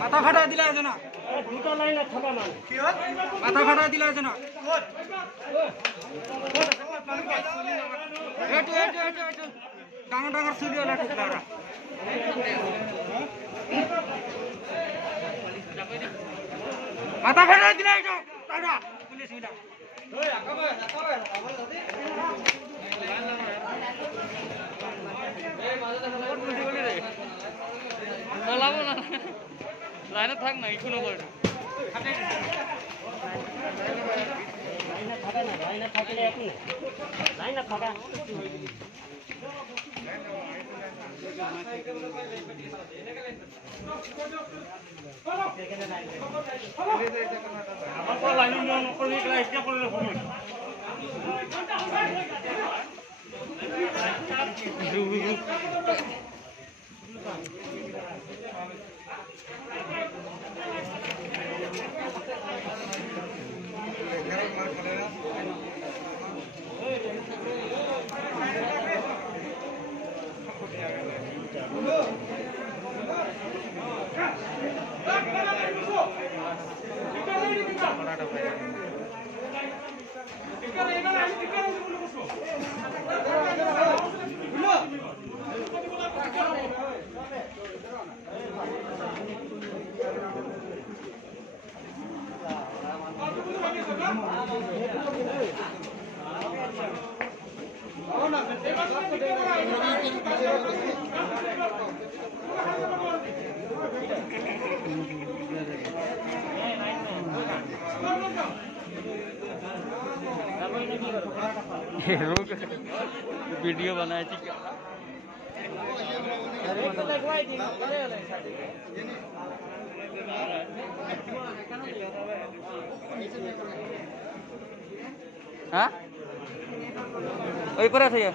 মাথা ফাটা দিলা আছে না দুটো লাইন থাকা না কি হল মাথা ফাটা দিলা আছে না এটু ডাঙর ডাঙর চুলি ওলা ঠুকলারা মাথা ফাটা দিলা এটা টাটা পুলিশ মিলা ওই আকাবে এই মাঝে দেখা পুলিশ বলি রে চালাবো না লাইনে থাক না এখনো বড় লাইনে থাকলে এখন লাইনে থাকা আমার লাইন নিয়ম করে এটা করলে হবে वीडियो बनाया थी हाँ वही पर है